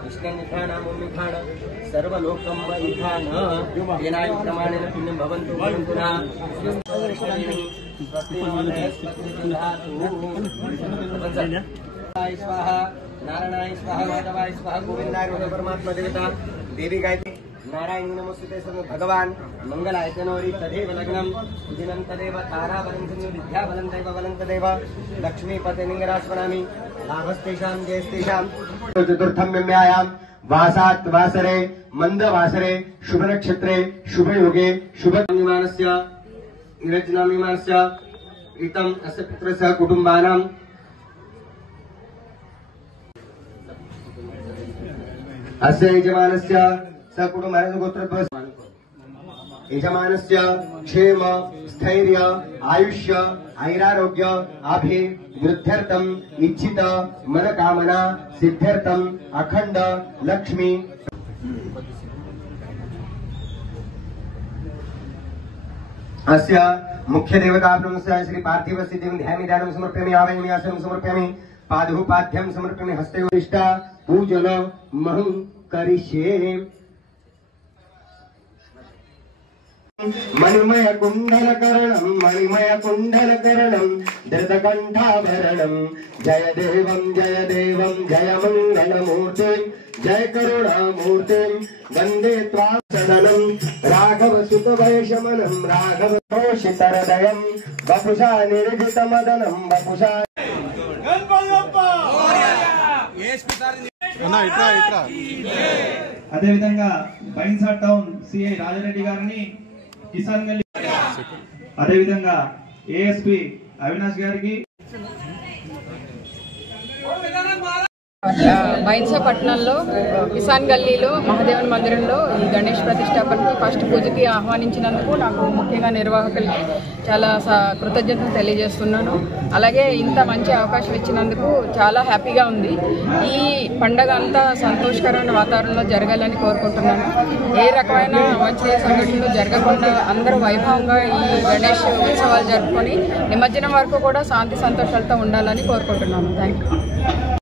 कृष्णनिधानमुनिधान सर्वलोकं वैधान येनाय प्रमाणेन पुण्यं भवन्तु भवन्तुना स्वाहा नारायणाय स्वाहा माधवाय स्वाहा गोविंदाय परमात्मा देवता देवी गायत्री नारायण नमस्ते सर्व भगवान मंगलाय जनवरी तदेव लग्नम दिनं तदेव ताराबलं विद्याबलं दैवबलं लक्ष्मीपते लिंगराजवनामि लाभस्तेषां जयस्तेषां चतुर्थं म्यायां वासात् वासरे मंदवासरे शुभ नक्षत्रे शुभ योगे शुभ विमानस्य निरञ्जनं विमानस्य इतम् अस्य पुत्रस्य कुटुम्बानां अस्य यजमानस्य सकुटुम्बस्य गोत्रस्य यजमानस्य क्षेम स्थैर्य आयुष्य ऐरारोग्य अभिवृद्ध्यर्थम इच्छित मनोकामना सिद्ध्यर्थम अखंड लक्ष्मी अस्य मुख्य देवता ब्रह्मस्य श्री पार्थिव सिद्धिं ध्यानं समर्पयामि आवाहयामि आसनं समर्पयामि पादुपाद्यं समर्पयामि हस्ते इष्टा पूजन महं करिष्ये मणिमय कुंडल करणं धृतकंठाभरणं जय देवं जय मंगलमूर्ति जय करुणामूर्ति वंदे त्वां सदनं राघव सुत वैशमनं राघव तोषितहृदयं वपुषा निर्जित मदनं वपुषा అదే విధంగా బైన్సా టౌన్ సిఐ రాజారెడ్డి గారిని కిసాన్ గల్లీ అదే విధంగా ఏఎస్పీ అవినాష్ గారికి బైన్సా పట్టణంలో కిసాన్ గల్లీలో మహాదేవన్ మందిరంలో ఈ గణేష్ ప్రతిష్టాపనకి ఫస్ట్ పూజకి ఆహ్వానించినందుకు నాకు ముఖ్యంగా నిర్వాహకులకి చాలా కృతజ్ఞతలు తెలియజేస్తున్నాను. అలాగే ఇంత మంచి అవకాశం ఇచ్చినందుకు చాలా హ్యాపీగా ఉంది. ఈ పండగ అంతా సంతోషకరమైన వాతావరణంలో జరగాలని కోరుకుంటున్నాను. ఏ రకమైన అవాంఛనీయ సంఘటనలు జరగకుండా అందరూ వైభవంగా ఈ గణేష్ ఉత్సవాలు జరుపుకొని నిమజ్జనం వరకు కూడా శాంతి సంతోషాలతో ఉండాలని కోరుకుంటున్నాను. Thank you.